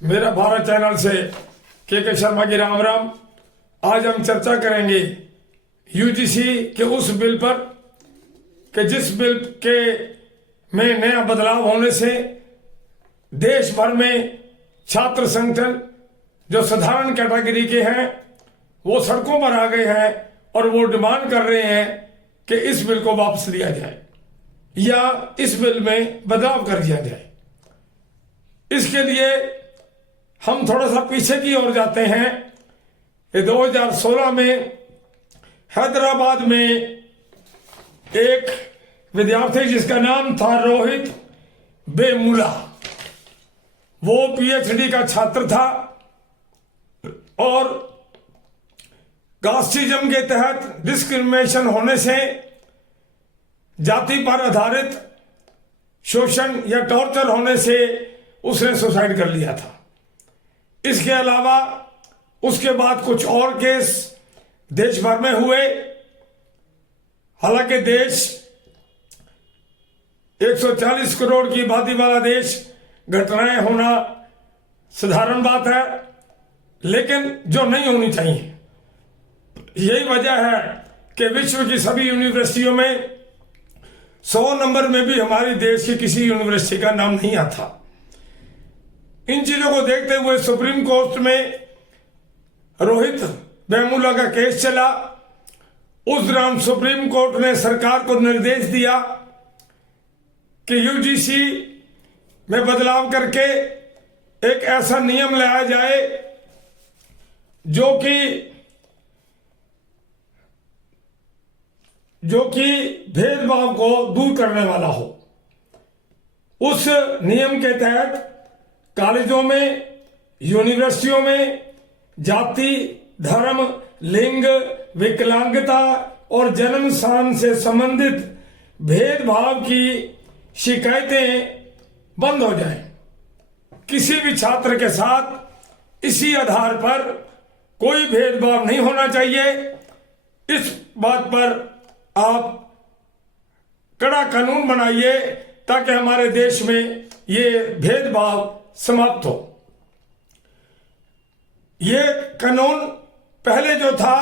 मेरा भारत चैनल से के शर्मा की राम राम। आज हम चर्चा करेंगे यूजीसी के उस बिल पर कि जिस बिल के में नया बदलाव होने से देश भर में छात्र संगठन जो साधारण कैटेगरी के हैं वो सड़कों पर आ गए हैं और वो डिमांड कर रहे हैं कि इस बिल को वापस लिया जाए या इस बिल में बदलाव कर दिया जाए। इसके लिए हम थोड़ा सा पीछे की ओर जाते हैं। ये 2016 में हैदराबाद में एक विद्यार्थी जिसका नाम था रोहित वेमुला, वो पीएचडी का छात्र था और कास्टिज्म के तहत डिस्क्रिमिनेशन होने से जाति पर आधारित शोषण या टॉर्चर होने से उसने सुसाइड कर लिया था। इसके अलावा उसके बाद कुछ और केस देश भर में हुए। हालांकि देश 140 करोड़ की आबादी वाला देश, घटनाएं होना साधारण बात है, लेकिन जो नहीं होनी चाहिए। यही वजह है कि विश्व की सभी यूनिवर्सिटियों में 100 नंबर में भी हमारे देश की किसी यूनिवर्सिटी का नाम नहीं आता। इन चीजों को देखते हुए सुप्रीम कोर्ट में रोहित वेमुला का केस चला। उस दौरान सुप्रीम कोर्ट ने सरकार को निर्देश दिया कि यूजीसी में बदलाव करके एक ऐसा नियम लाया जाए जो कि भेदभाव को दूर करने वाला हो। उस नियम के तहत कॉलेजों में, यूनिवर्सिटियों में जाति, धर्म, लिंग, विकलांगता और जन्म स्थान से संबंधित भेदभाव की शिकायतें बंद हो जाएं। किसी भी छात्र के साथ इसी आधार पर कोई भेदभाव नहीं होना चाहिए। इस बात पर आप कड़ा कानून बनाइए ताकि हमारे देश में ये भेदभाव समाप्त हो। ये कानून पहले जो था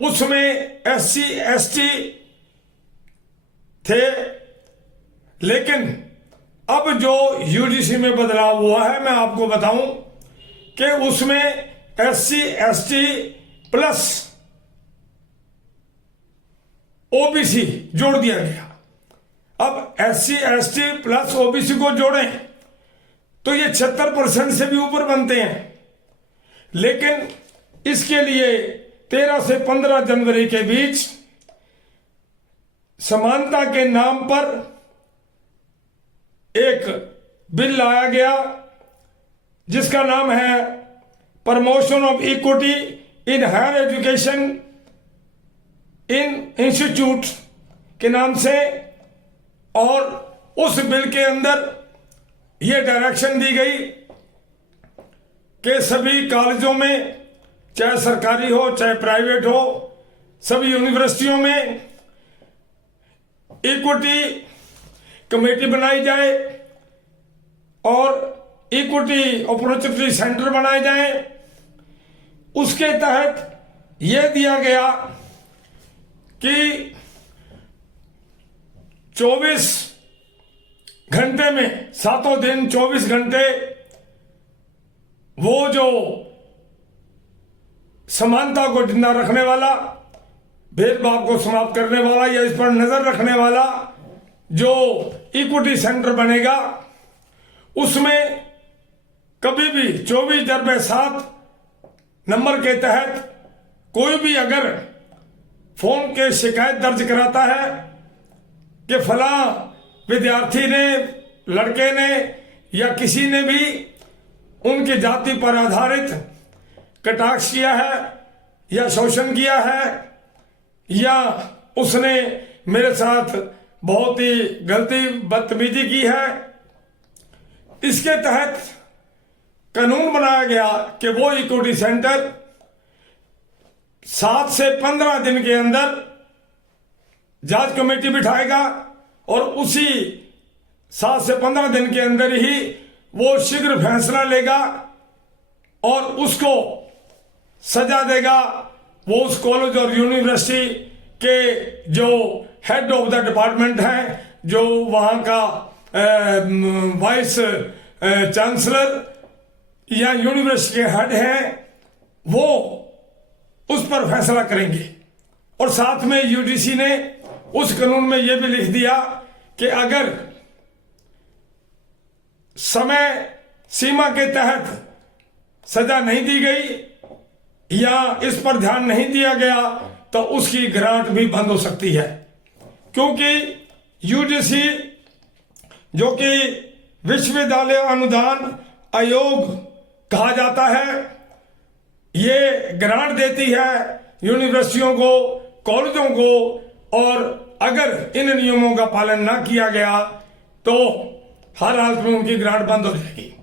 उसमें SC ST थे, लेकिन अब जो यूजीसी में बदलाव हुआ है मैं आपको बताऊं कि उसमें SC ST प्लस OBC जोड़ दिया गया। अब SC ST प्लस OBC को जोड़ें तो ये 76% से भी ऊपर बनते हैं, लेकिन इसके लिए 13 से 15 जनवरी के बीच समानता के नाम पर एक बिल लाया गया जिसका नाम है promotion of equity in higher education in institute के नाम से। और उस बिल के अंदर यह डायरेक्शन दी गई कि सभी कॉलेजों में, चाहे सरकारी हो चाहे प्राइवेट हो, सभी यूनिवर्सिटियों में इक्विटी कमेटी बनाई जाए और इक्विटी अपॉर्चुनिटी सेंटर बनाए जाएं। उसके तहत यह दिया गया कि 24 घंटे में, 7 दिन 24 घंटे वो जो समानता को जिंदा रखने वाला, भेदभाव को समाप्त करने वाला या इस पर नजर रखने वाला जो इक्विटी सेंटर बनेगा, उसमें कभी भी 24/7 नंबर के तहत कोई भी अगर फोन के शिकायत दर्ज कराता है कि फला विद्यार्थी ने, लड़के ने या किसी ने भी उनकी जाति पर आधारित कटाक्ष किया है या शोषण किया है या उसने मेरे साथ बहुत ही गलती बदतमीजी की है, इसके तहत कानून बनाया गया कि वो इक्विटी सेंटर 7 से 15 दिन के अंदर जांच कमेटी बिठाएगा और उसी 7 से 15 दिन के अंदर ही वो शीघ्र फैसला लेगा और उसको सजा देगा। वो उस कॉलेज और यूनिवर्सिटी के जो हेड ऑफ द डिपार्टमेंट हैं, जो वहां का वाइस चांसलर या यूनिवर्सिटी के हेड हैं, वो उस पर फैसला करेंगे। और साथ में यूजीसी ने उस कानून में यह भी लिख दिया कि अगर समय सीमा के तहत सजा नहीं दी गई या इस पर ध्यान नहीं दिया गया तो उसकी ग्रांट भी बंद हो सकती है। क्योंकि यूजीसी, जो कि विश्वविद्यालय अनुदान आयोग कहा जाता है, ये ग्रांट देती है यूनिवर्सिटियों को, कॉलेजों को, और अगर इन नियमों का पालन ना किया गया तो हर हालत में उनकी ग्रांट बंद हो जाएगी।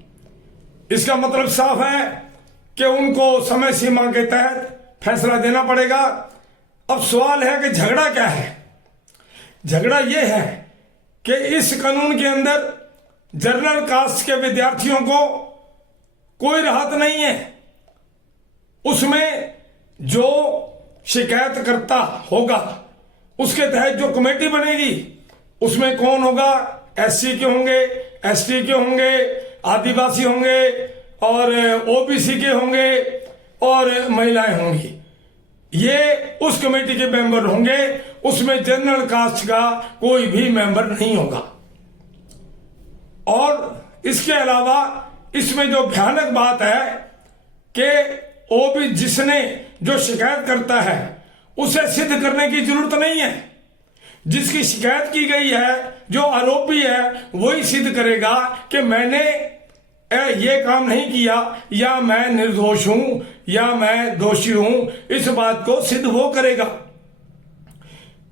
इसका मतलब साफ है कि उनको समय सीमा के तहत फैसला देना पड़ेगा। अब सवाल है कि झगड़ा क्या है? झगड़ा यह है कि इस कानून के अंदर जनरल कास्ट के विद्यार्थियों को कोई राहत नहीं है। उसमें जो शिकायतकर्ता होगा उसके तहत जो कमेटी बनेगी उसमें कौन होगा? एससी के होंगे, एसटी के होंगे, आदिवासी होंगे और ओबीसी के होंगे और महिलाएं होंगी। ये उस कमेटी के मेंबर होंगे। उसमें जनरल कास्ट का कोई भी मेंबर नहीं होगा। और इसके अलावा इसमें जो भयानक बात है कि ओबी जिसने जो शिकायत करता है उसे सिद्ध करने की जरूरत नहीं है। जिसकी शिकायत की गई है, जो आरोपी है, वही सिद्ध करेगा कि मैंने ये काम नहीं किया या मैं निर्दोष हूं या मैं दोषी हूं। इस बात को सिद्ध वो करेगा।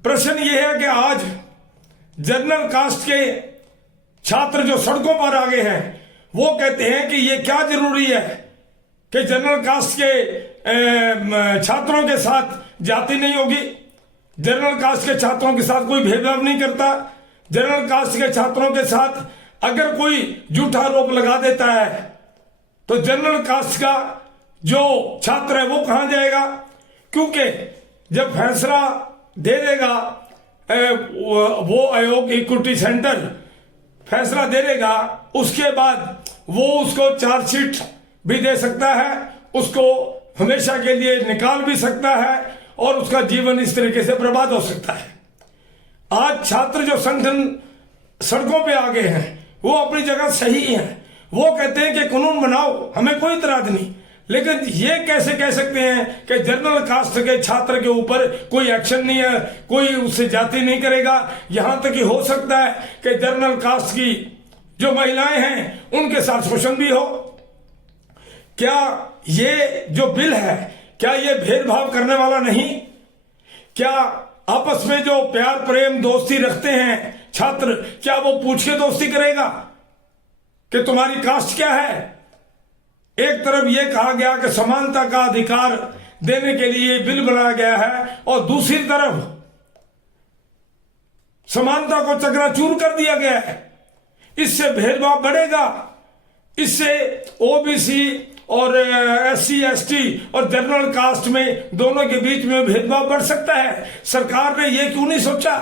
प्रश्न ये है कि आज जनरल कास्ट के छात्र जो सड़कों पर आ गए हैं वो कहते हैं कि ये क्या जरूरी है कि जनरल कास्ट के छात्रों के साथ जाति नहीं होगी। जनरल कास्ट के छात्रों के साथ कोई भेदभाव नहीं करता। जनरल कास्ट के छात्रों के साथ अगर कोई झूठा आरोप लगा देता है तो जनरल कास्ट का जो छात्र है वो कहां जाएगा? क्योंकि जब फैसला दे देगा वो आयोग, इक्विटी सेंटर फैसला दे देगा, उसके बाद वो उसको चार्जशीट भी दे सकता है, उसको हमेशा के लिए निकाल भी सकता है और उसका जीवन इस तरीके से बर्बाद हो सकता है। आज छात्र जो संगठन सड़कों पे आ गए हैं वो अपनी जगह सही है। वो कहते हैं कि कानून बनाओ, हमें कोई इतराज नहीं, लेकिन ये कैसे कह सकते हैं कि जनरल कास्ट के छात्र के ऊपर कोई एक्शन नहीं है, कोई उससे जाति नहीं करेगा। यहां तक कि हो सकता है कि जनरल कास्ट की जो महिलाएं हैं उनके साथ शोषण भी हो। क्या ये जो बिल है, क्या ये भेदभाव करने वाला नहीं? क्या आपस में जो प्यार प्रेम दोस्ती रखते हैं छात्र, क्या वो पूछ के दोस्ती करेगा कि तुम्हारी कास्ट क्या है? एक तरफ ये कहा गया कि समानता का अधिकार देने के लिए बिल बनाया गया है और दूसरी तरफ समानता को चकनाचूर कर दिया गया है। इससे भेदभाव बढ़ेगा। इससे ओबीसी और एससी एसटी और जनरल कास्ट में दोनों के बीच में भेदभाव बढ़ सकता है। सरकार ने यह क्यों नहीं सोचा?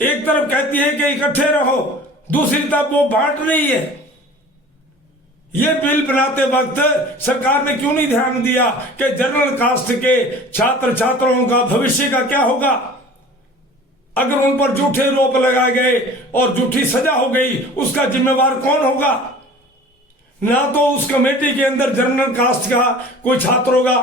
एक तरफ कहती है कि इकट्ठे रहो, दूसरी तरफ वो बांट रही है। ये बिल बनाते वक्त सरकार ने क्यों नहीं ध्यान दिया कि जनरल कास्ट के छात्र छात्राओं का भविष्य का क्या होगा? अगर उन पर झूठे आरोप लगाए गए और झूठी सजा हो गई, उसका जिम्मेवार कौन होगा? ना तो उस कमेटी के अंदर जनरल कास्ट का कोई छात्र होगा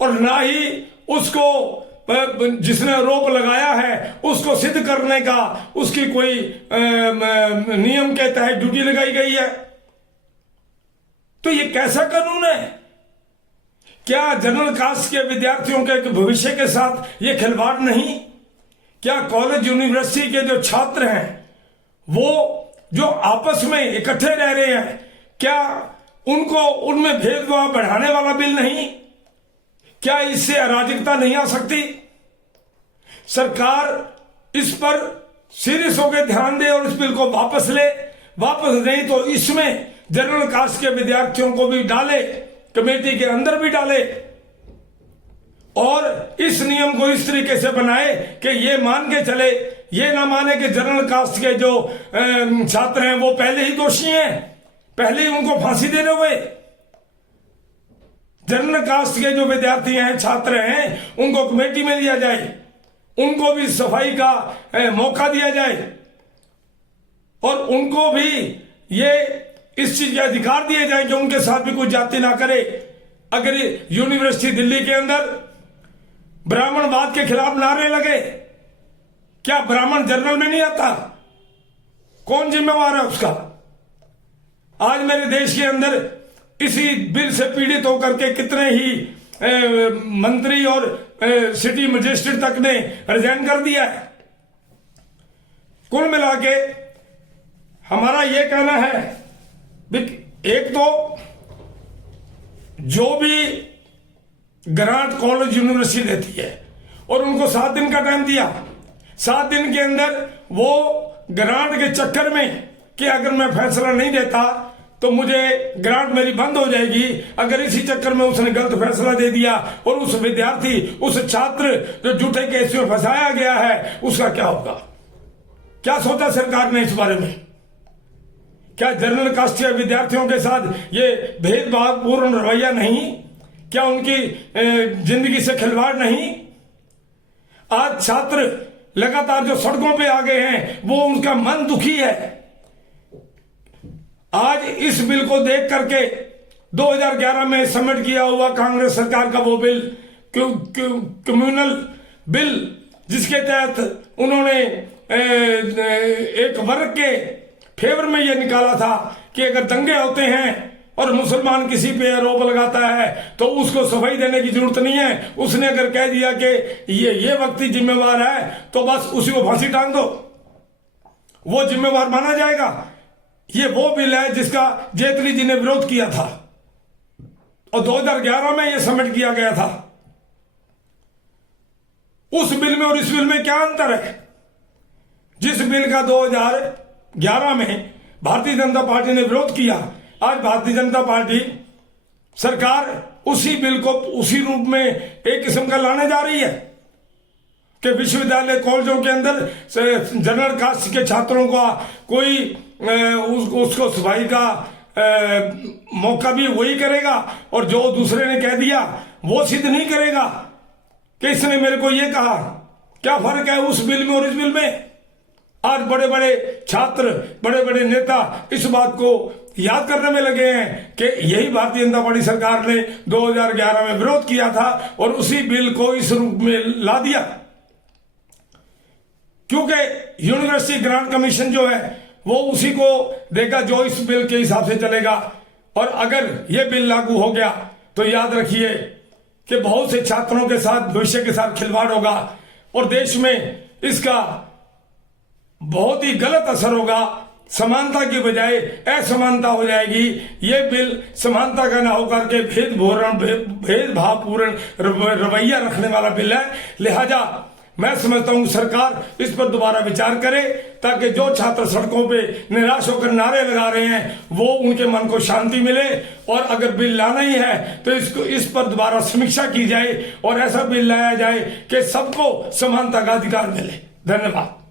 और ना ही उसको जिसने आरोप लगाया है उसको सिद्ध करने का उसकी कोई नियम के तहत ड्यूटी लगाई गई है। तो ये कैसा कानून है? क्या जनरल कास्ट के विद्यार्थियों के भविष्य के साथ ये खिलवाड़ नहीं? क्या कॉलेज यूनिवर्सिटी के जो छात्र हैं वो जो आपस में इकट्ठे रह रहे हैं, क्या उनको उनमें भेदभाव बढ़ाने वाला बिल नहीं? क्या इससे अराजकता नहीं आ सकती? सरकार इस पर सीरियस होकर ध्यान दे और इस बिल को वापस ले। वापस नहीं तो इसमें जनरल कास्ट के विद्यार्थियों को भी डाले, कमेटी के अंदर भी डाले, और इस नियम को इस तरीके से बनाए कि ये मान के चले, ये ना माने कि जनरल कास्ट के जो छात्र हैं वो पहले ही दोषी हैं, पहले ही उनको फांसी देने हुए। जनरल कास्ट के जो विद्यार्थी हैं, छात्र हैं, उनको कमेटी में लिया जाए, उनको भी सफाई का मौका दिया जाए, और उनको भी ये इस चीज के अधिकार दिए जाए कि उनके साथ भी कोई जाति ना करे। अगर यूनिवर्सिटी दिल्ली के अंदर ब्राह्मणवाद के खिलाफ नारे लगे, क्या ब्राह्मण जर्नल में नहीं आता? कौन जिम्मेवार है उसका? आज मेरे देश के अंदर इसी बिल से पीड़ित होकर के कितने ही मंत्री और सिटी मजिस्ट्रेट तक ने रिजाइन कर दिया है। कुल मिला के हमारा यह कहना है, एक तो जो भी ग्रांट कॉलेज यूनिवर्सिटी देती है और उनको 7 दिन का टाइम दिया, 7 दिन के अंदर वो ग्रांट के चक्कर में कि अगर मैं फैसला नहीं देता तो मुझे ग्रांट मेरी बंद हो जाएगी, अगर इसी चक्कर में उसने गलत फैसला दे दिया और उस विद्यार्थी, उस छात्र जो झूठे केस में फंसाया गया है, उसका क्या होगा? क्या सोचा सरकार ने इस बारे में? क्या जनरल कास्ट के विद्यार्थियों के साथ ये भेदभावपूर्ण रवैया नहीं? क्या उनकी जिंदगी से खिलवाड़ नहीं? आज छात्र लगातार जो सड़कों पे आ गए हैं, वो उनका मन दुखी है। आज इस बिल को देख करके 2011 में सबमिट किया हुआ कांग्रेस सरकार का वो बिल, कम्युनल बिल, जिसके तहत उन्होंने एक वर्ग के फेवर में यह निकाला था कि अगर दंगे होते हैं और मुसलमान किसी पे आरोप लगाता है तो उसको सफाई देने की जरूरत नहीं है। उसने अगर कह दिया कि ये व्यक्ति जिम्मेवार है तो बस उसी को फांसी टांग दो, वो जिम्मेवार माना जाएगा। ये वो बिल है जिसका जेटली जी ने विरोध किया था और 2011 में यह सबमिट किया गया था। उस बिल में और इस बिल में क्या अंतर है? जिस बिल का 2011 में भारतीय जनता पार्टी ने विरोध किया, आज भारतीय जनता पार्टी सरकार उसी बिल को उसी रूप में एक किस्म का लाने जा रही है कि विश्वविद्यालय कॉलेजों के अंदर जनरल कास्ट के छात्रों का कोई उसको सफाई का मौका भी वही करेगा और जो दूसरे ने कह दिया वो सिद्ध नहीं करेगा कि इसने मेरे को ये कहा। क्या फर्क है उस बिल में और इस बिल में? आज बड़े बड़े छात्र, बड़े बड़े नेता इस बात को याद करने में लगे हैं कि यही भारतीय जनता पार्टी सरकार ने 2011 में विरोध किया था और उसी बिल को इस रूप में ला दिया, क्योंकि यूनिवर्सिटी ग्रांट कमीशन जो है वो उसी को देगा जो इस बिल के हिसाब से चलेगा। और अगर ये बिल लागू हो गया तो याद रखिए कि बहुत से छात्रों के साथ, भविष्य के साथ खिलवाड़ होगा और देश में इसका बहुत ही गलत असर होगा। समानता की बजाय असमानता हो जाएगी। ये बिल समानता का ना होकर के भेदभावपूर्ण रवैया रखने वाला बिल है। लिहाजा मैं समझता हूं सरकार इस पर दोबारा विचार करे ताकि जो छात्र सड़कों पे निराश होकर नारे लगा रहे हैं वो उनके मन को शांति मिले। और अगर बिल लाना ही है तो इस पर दोबारा समीक्षा की जाए और ऐसा बिल लाया जाए कि सबको समानता का अधिकार मिले। धन्यवाद।